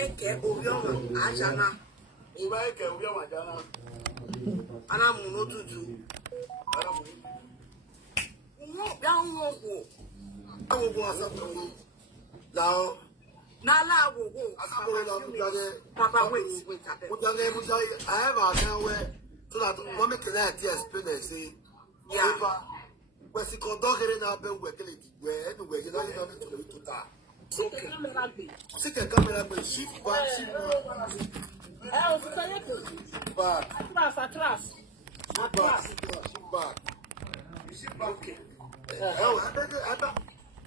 Ubaike Obioma Ajana. Ubaike Obioma Ajana. Anamu Odudu. Anamu. Now, Nala wo Papa wait. I have a now where so that mommy can explain and say, yeah, when she conduct it in our bed, where anyway, you know, you don't need to do that. Take a camera, but shift back, shift back. Okay.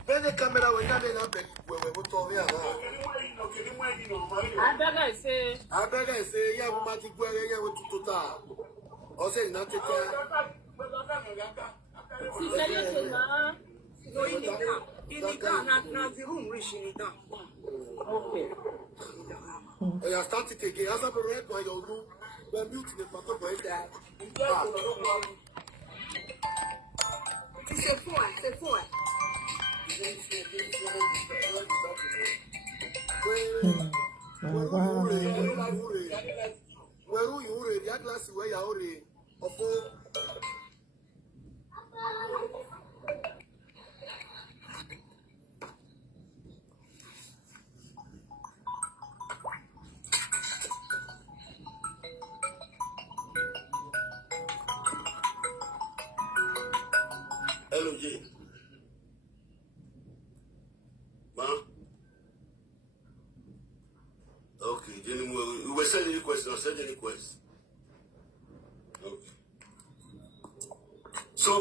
Then the camera will not be where we told me. I beg I say, yeah, we might go here to total. Or say, not to tell. Okay. I started again. As I read by your room, we're muting the photo by that. C'est fou. Where you read that last way you already of Hello, Jay. Ma? Okay, Jenny, we were sending requests, not sending requests. Okay. So,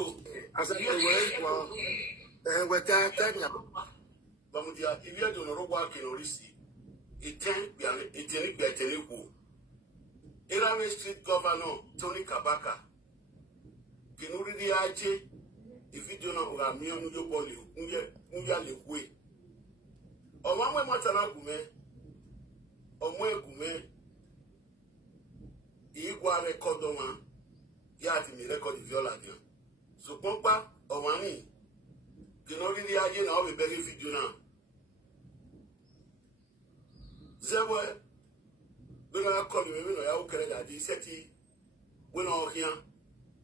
as I said, we're telling you, Bamudia, if you don't know what can receive, it's Iran Street Governor Tony Kabaka. Kinuri Aje, if you do not have me on your body, Muya way. Or one way Matana Gume, or Mwe Gume, Igua recordoma, Yati me record the viola. So Pompa or Mani, Kinuri Aje, and I'll be begging for you now. Zewe, when I call you, I will carry that the city when all here.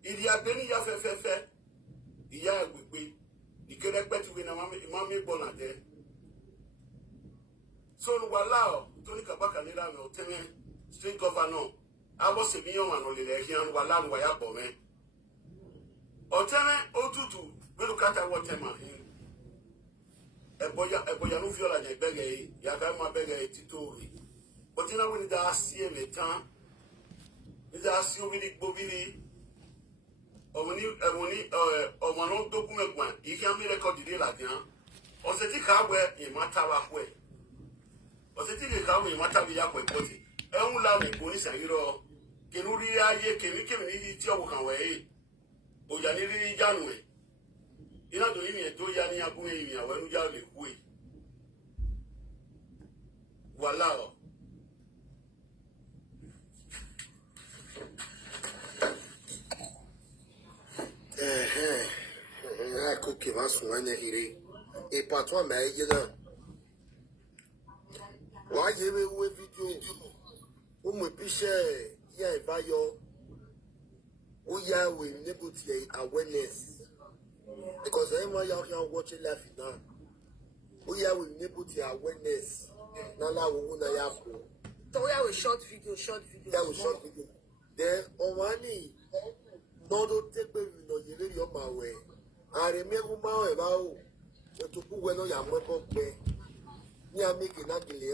Il y a béni ya fait. Il y a oui. Il que répète oui na mami bonade. So nous voilà, Tony Kabaka ni la no teme street governor. Abo se million an le here nous voilà nous ya bomé. Otene Odudu, we look at what tema. Eboya no viola je bege ya ga ma bege titori. But you know when that see le temps. That see over the bobili. Ọmọnà dókúmẹ̀gbọ̀n yìí kí á mi rẹ́kọ̀dì dé làdìyàn ọ̀sẹ̀ tí kàwé ìmọ̀tàwá pẹ̀ ọ̀sẹ̀ tí kàwé ìmọ̀tàwá yà pẹ̀ pọ̀tì ẹ̀hún làwọn èkó ní sàyírọ̀ kìnnú rírí ayé kèmí ní tí ọ̀wọ̀ kàn wẹ̀ òjà ní rírí jánu ẹ̀ iná tó yìí yẹn tó yá ní agúnmẹ̀ yìí àwọn ẹnu já lè kú ẹ̀ wàhálà ọ̀. Cookie was one here. A part one, my dinner. Why give me with video? We share, yeah, by your. We are with negotiate awareness because everyone out here watching life now. We are with negotiate awareness. Nala wuna yapo. So we have a short video. Yeah, we short video. Then on one. No, don't take me, no, you really on my way. I remember my about to put when I am up there. You are making that delay.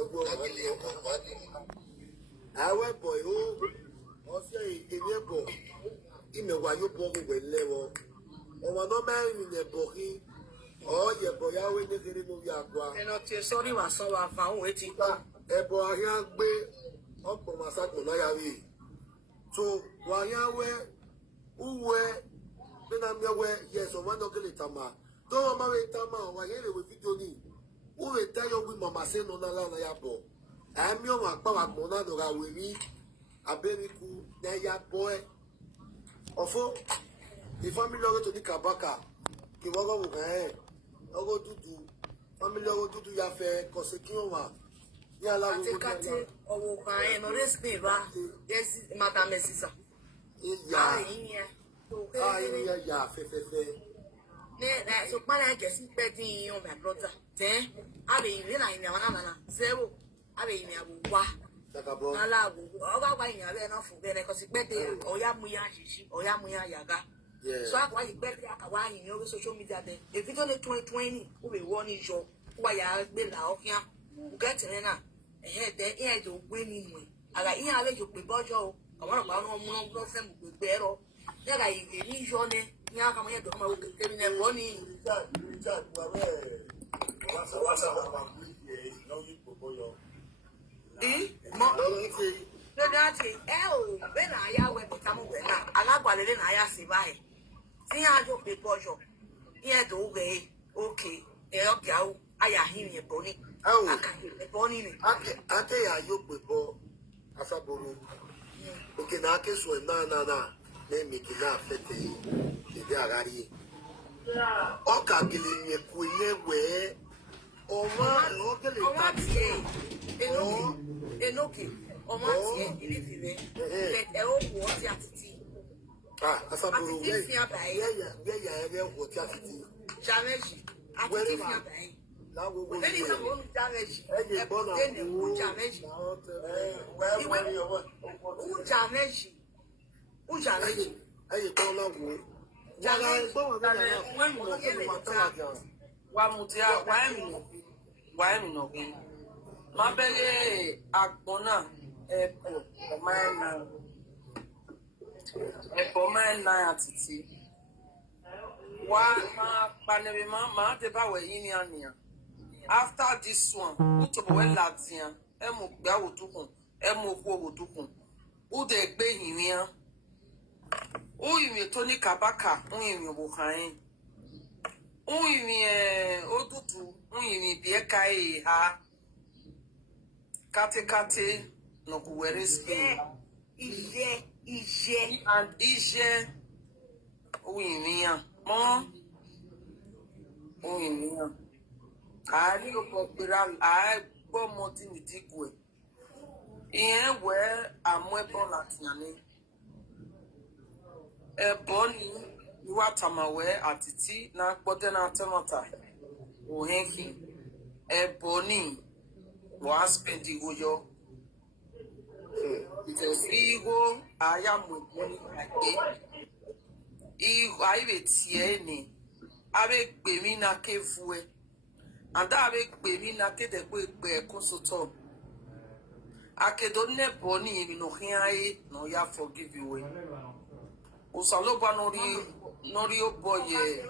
I went boy, or say, in your book, in the way you bought with level. Or no man in the bookie, or your boy, I will never remove your ground. And not sorry, was so I found waiting. A boy, young bay, up on my side, Monayavi. So, while you were. Uwe, then I'm aware, yes, or one of the Tama. Don't marry Tama, or here with video. Uwe tell you with Mamma say no Nala Yabo. I'm your Power Monado with me, a baby cool, Naya boy. Of all, the family to the Kabaka, you walk over, Ogo to do, family to do your fair, Consequence. Atekate owo kan no respect ba. Yes, madam Mesisa. Ya. So Ya fe. so para get betting on my brother. Then I be in na zero. I be in wa. Nala wo. Oga wa in ya na fu be because birthday oya muya shishi, oya muya yaga. So I why birthday akawa in your social media then. If it's only 2020, who be one is your why ya be la okia. Get in na. Then here you winning way. Aga in ale you pe bojo. I want to ba no no fem pe ero. Yaga ni jone. Nya kama yedo ma wo kemi na boni. No dati o be na ya we bitamu we na alagwalele na ya se bai. Ti ya jo pe bojo. Yen do we okay. E o bia o aya hin ye boni. Aka e boni ni. Ate ya yo pe bo asaboro. Okay na ke so na na me ki na fete ide agari. Oka gele nye kwenye we oma ogele tati enoke oma tie ilifile let e o wo ti atiti asaboro we ya wo ti atiti jameji atiti fi abai leni na mo jameji e bo ne ku jameji u jameji aye ko la wo wa mutia wa emi no bi ma bele agbona epo na atiti wa ma panebe ma te ba we yin ni ania after this one uto we latian e mo gba otukun e mo ku otukun u de gbe yin Oyen Tony Kabaka, oyen Ohen. Oyen Odudu, oyen Bieka ha. Kate no kuwere Spain. Ije. And Ije. Oyen Mo. Oyen Ari opopiral I bo moti ni digwe. Iyen we amwebo latiane. Boni Iwatamawe Atiti na kpote na temota Ohen Boni was spendi uyo because Igo ayamu boni ake Igo aibe tie ni abe gbemi na kevue anda abe gbemi na kede pe kosoto akedo ne boni imi no hiae no ya forgive you Usaloba nori oboye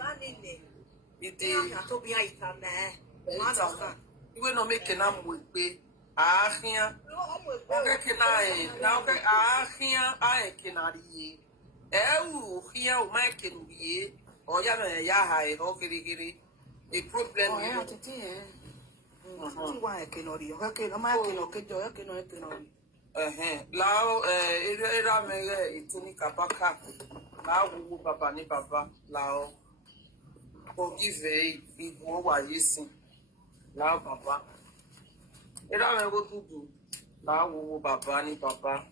ide to be itame. iwe no make na mwe ahia oke na oke ahia kenari ewu hia o mai kenuri o ya na ya ha o girigiri a problem ya titi tu wa kenori o ke no ma keno ke jo ke no kenori lao era mege ituni kabaka lao wuwu baba ni baba lao forgive igwo wa yesin lao baba era mege Odudu lao wuwu baba ni baba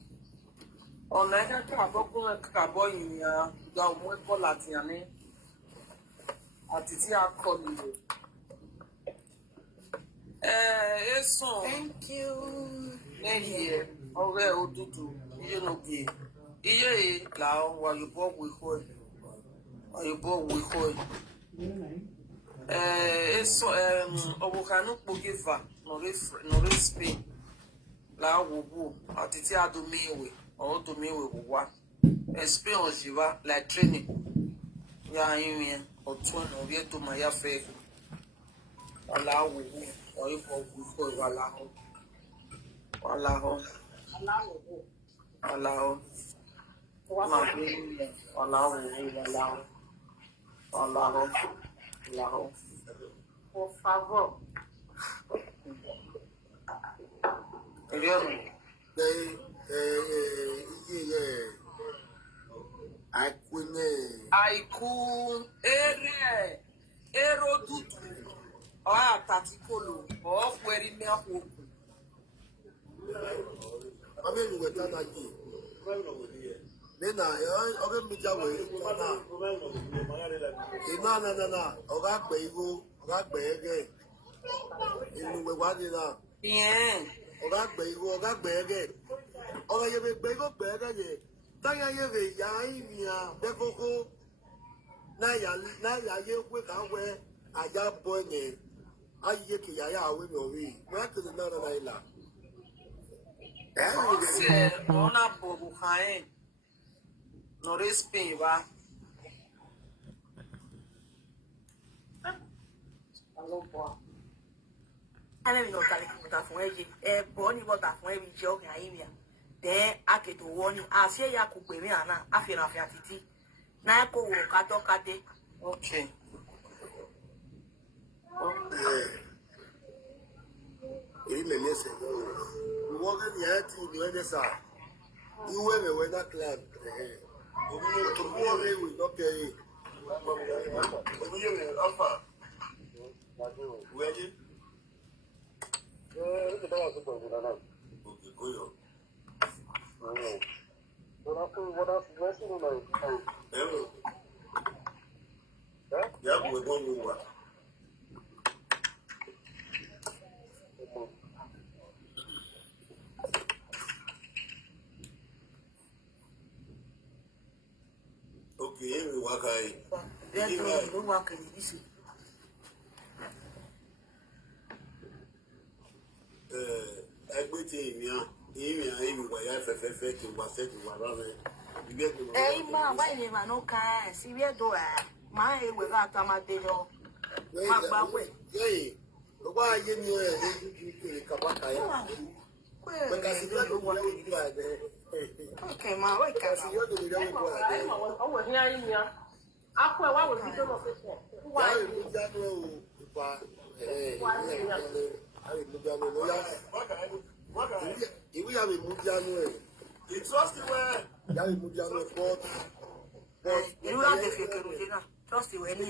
ona eka ka bokun ka bo yin ya ga omo ko lati ani Atiti akọni eson thank you Neye ọ̀rẹ́ Odudu iye no ge iye la wa yobo we ho eso obukanu pogiva no re Spain la wo Atiti adomiwe wa Spain ojiva like training ya yin otun no re to ma ya fe la wo oyibo we ho Walao. Por favor. Aiku Erodudu. Atati kolo. Kweri me akoku. mean, we're done again. Then I media way. No. Oga Bego, Oga Bege. In the Wadina. Yeah. Oga Bege. Oga Bego Bege. Tanya Yeve, Yaimia, Beko. Naya, you quick away. I got born in. I get Yaya with me. Not to the Nana. Ona bobu hae. No respect ba. Allo boa. Ana mi no kale ki bota fun eje. E bo ni bota fun e bi je okin ayimia. Then aketo woni ase ya ku gbe mi ana afira afia titi. Na ko wo ka to kade. Okay. Iri me lese. Wo ga ni ati ni we sa. Iwe me we na clan. To mo re we no pay. Oye me alpha. Weji. Ito ba so ko na na. Okay, koyo. What else dressing on my yeah, we're going to work. Okay, we work. We work in this. Everything, yeah. Even why I feel to was said to Warren. Hey, ma, why never no can see where do I? My we got a mateo. Hey, why you knew Kabaka? Okay, ma, wait, if we have a Mudiano, it's just the way Mudiano bought. You have the figure, just the way you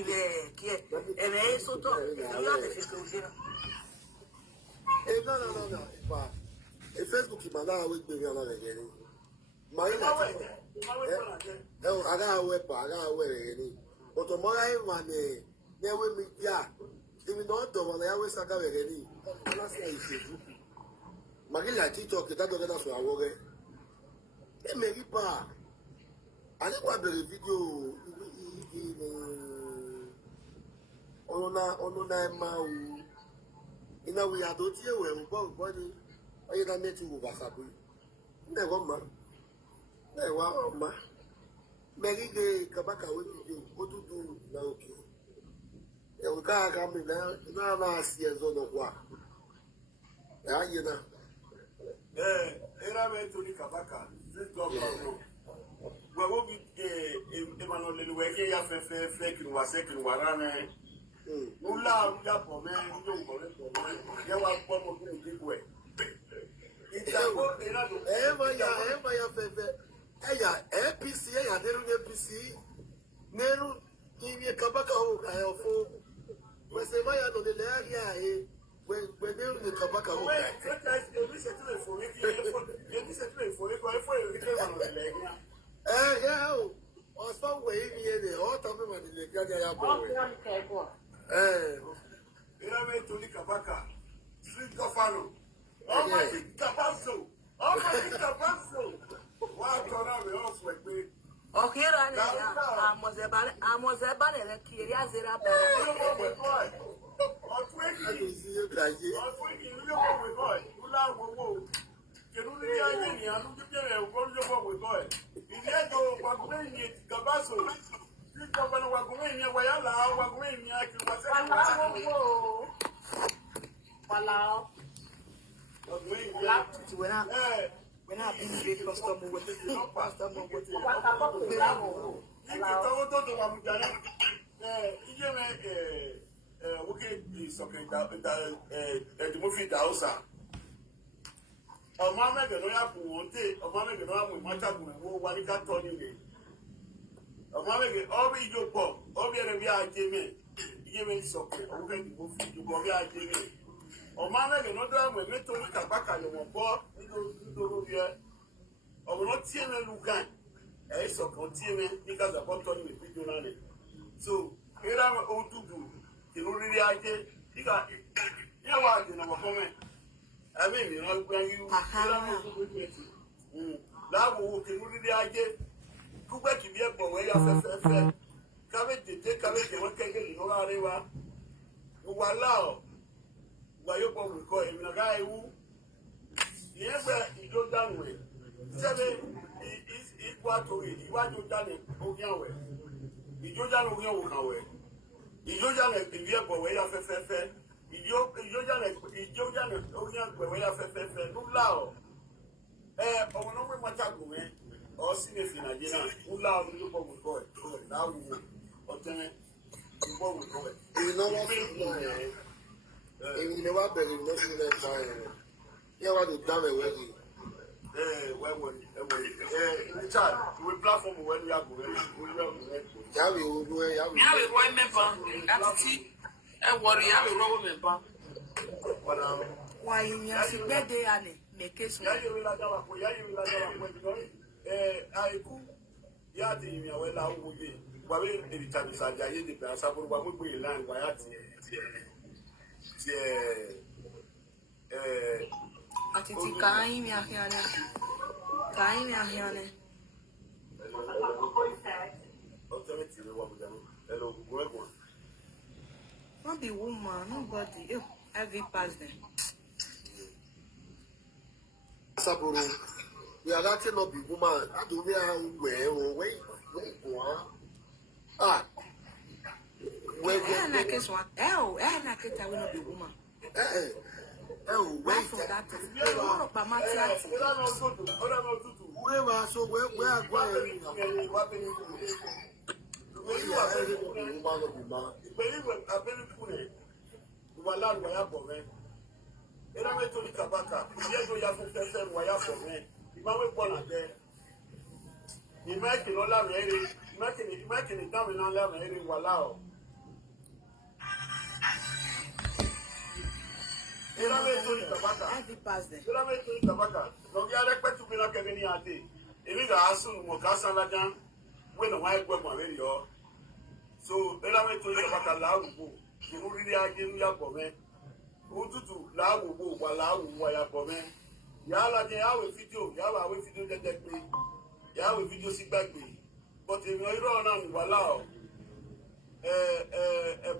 and I so talk. You have the figure. No. A Facebook is my week being another again. My no, I got a weapon, but tomorrow, one day, there will be, yeah. Even not the one I always got already. And I say, Magilla TikTok, that doesn't so I will get. They make it back. I think what the video on Mau. In a way, I don't hear where we go, body. I ain't met you with Wasabi. Never man. Never man. Mary Gay Kabaka with you. Odudu now, okay. We can't come in there. Now, last year's on the war. Yeah, you know. Era went to the Kabaka. This government. We will be Emmanuel Weke, Yaffe, was second Warane. Nula, Yapo, man, you don't go. You are one of the big way. It's a good APC, I didn't APC. Neru, give me a Kabaka. I have four. When they buy out of the area, when they're in the Kabaka. Yeah, or some way in the autumn in the Gaga. To the Kabaka, Street Gofano. Oh, my Tabasso. Oh, my Tabasso. What can I also agree? Okay, I was a banner and Kiriazera. When I been a customer with the customer with will not see me look at. I saw continue because I got on with video on it. So, here I'm Odudu. You know, really, I get you got what in our comment. I mean, you know, when you that will really, I get go back to the airport where you have come the one can get no area. Who allow why you go with him in a guy who yes, he don't done with 7 is what to it. You want to done it, okay? You don't done okay. You don't done it in the airport where you have you don't done it, where you have no law. Or no matter going or seeing if in a dinner, who loud you go with God. Now, or tell me, you go with God. You know what? If you never beg, you don't that time. You want to damn it with you. Richard, we platform when we are going. Yavi will do it. Yavi, one member, Atiti, and what you have a role member. Why in your birthday, Annie? Make it so. I could. Yadi, I will allow you. Why, every time you say, I did the Sabu, what would be land by Atiti kain ya hiane. Kain ya hiane. Hello, Not be woman, nobody. Ew, every pass them. Saburo, we are not be woman. I do me wait. Ah, I guess what? Oh, I guess I will not be woman. Oh, wait for that. Whoever, so where are going? Kabaka, every pass them. So, Odudu Lawu Walau Waya Bome. Yala de our video, Yala with video detect me. Yala video sit back me. But if you run on Walau,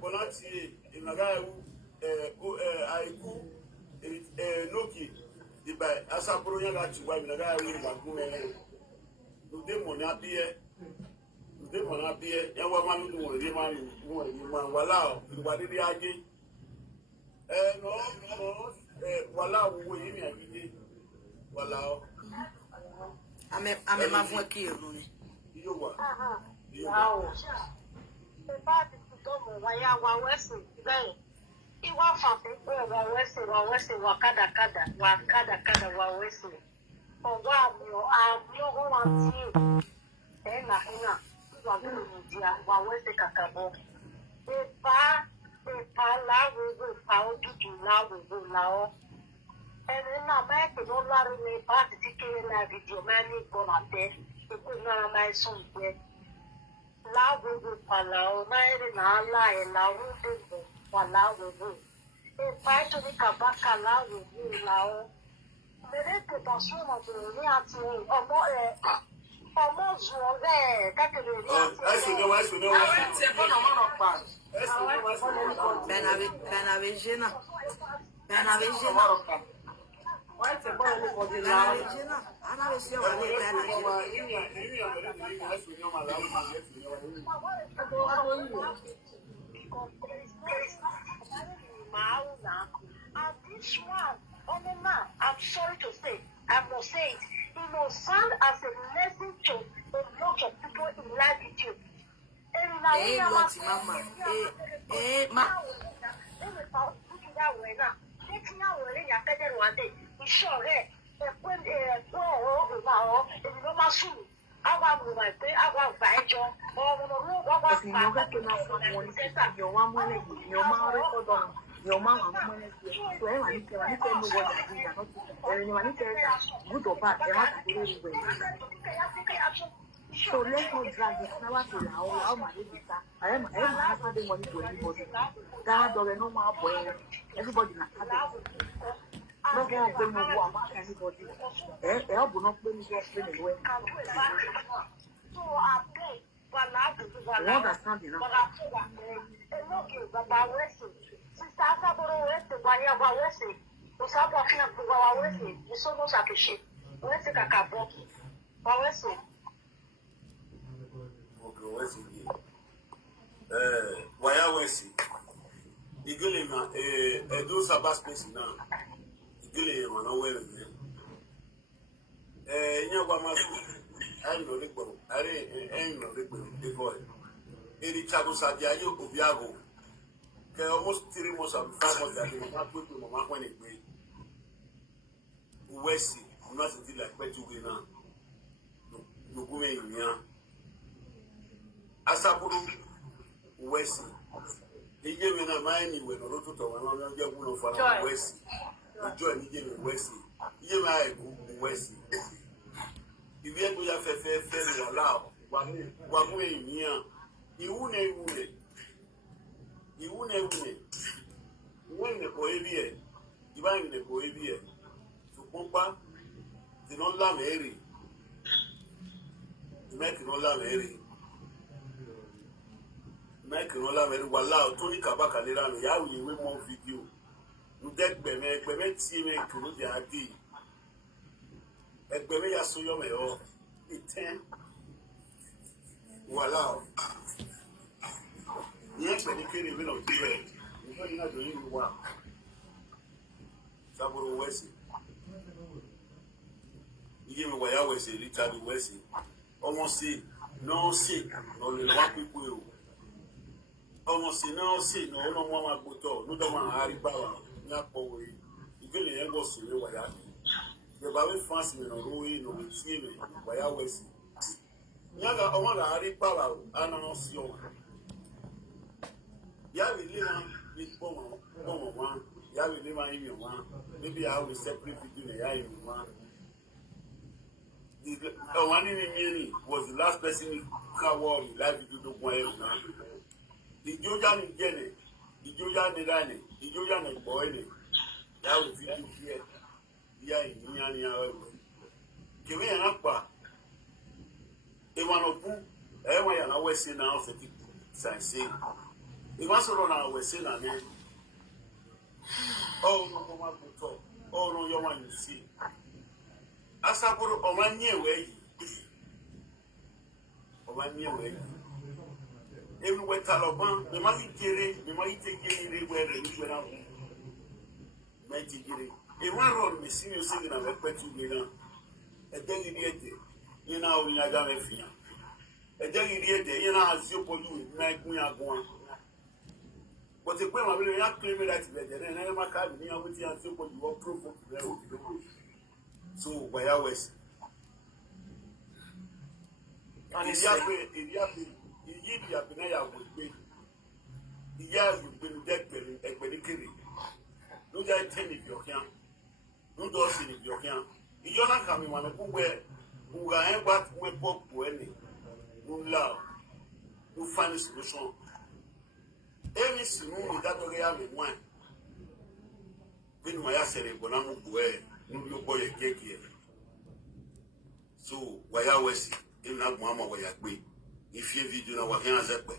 Bonati, in a guy who Aiku, Noki, the by Asapro got to wipe the guy who did not be they will not be a woman who will allow what did they argue? No, Walao, we Walao. I'm a man for kill. You were. Wow. The party to go why I was today. He was something where Wakada, Wawesi. For what you are, you want to see. Then I Wawesi Kakabo. The Pala will found to now will now. And then I met the dollar in a party ticket and video money go up there. It could not my son yet. La will Pala, my lie, and now will do Pala will do. A fight to the Kabaka la will do now. The rest of the son of the Reaction or more. Almost there, that could be. I should know. Benavegina. Why is the boy for the Benavegina. I never see what and this one, on the map, I'm sorry to say, I must say it. It must serve as a lesson to a lot of people in life with you. your mama so everyone know what they're doing, they're not everyone good or bad, they have to do it well. So let's not drag this now to how my baby I am asking the money to anybody. That don't know my boy, everybody not not going to bring no one anybody. Help will not bring me to spend away. So I pray, but not to do You understand, you know? Waya wesi. Igule ma edo sabas space now. Igule ma na wewe. Nya kwa ma ai no lekbo. Are no lekbo de boy. Eri chabu sadia yo obiago. Ke almost 3 months and 5 months that mama put to mama when it be. Wesi, not until like betu we now. No go in ya. Asaburu West. He gave me a mind when I wrote to one of the young for West. Join he gave me West. He gave me West. If you ever have a fair allow, one way near, you won't win. You won't win. When the Bohemian, you buy the Bohemian. So, Papa, the non love area. You make no love area. Make no love area. Wallah, Tony Kabaka, ya we more video. You get Beme, see me to the ID. Beme, ya so your mayo. It's 10. Wallah. Yes, but you can't even do it. You're not doing one. Saburo Wesi. You give me what I was saying, Richard Wesi. Almost see, no sick, no little people. Almost see, no sick, no one go no one Harry Power, not away. You really ain't go see what I mean. The Baby fancy me, no ruin, no see me, what I was saying. Yaga, I want Harry Power, I don't see you. Yavi live with one, Yavi live in one. Maybe I will separate between the eye and one. The one in the was the last person who covered his life to do one. The Jojan in Jenny, the Jojan in Rani, the Jojan in Boyle, that will fit you here. Yeah, in Yania. Give me an upper. If one of whom, everyone always say now, say, if I saw on our say, oh, no, one will talk. Oh, no, you want to see. Asaburu omanye we emi we taloban me ma ite re we re na me ti gere e wan ron me si you sing na me petu mi na e den ri ete you na o nya ga me fia e den ri ete you na azi opolu na gun agun but e pe ma be ya claim that be there na ma ka ni awuti azi opolu wo proof so where was if you have been a would be the year you've been dead a pedicure. No, I tell if you can. No, does it if you can. You're not coming one of who are what we both any who love, who find a solution. Any saloon that only have one. When my said, Bonamo, no boy a cake here. So, why I was in that mama where I be. If you do know what hands up.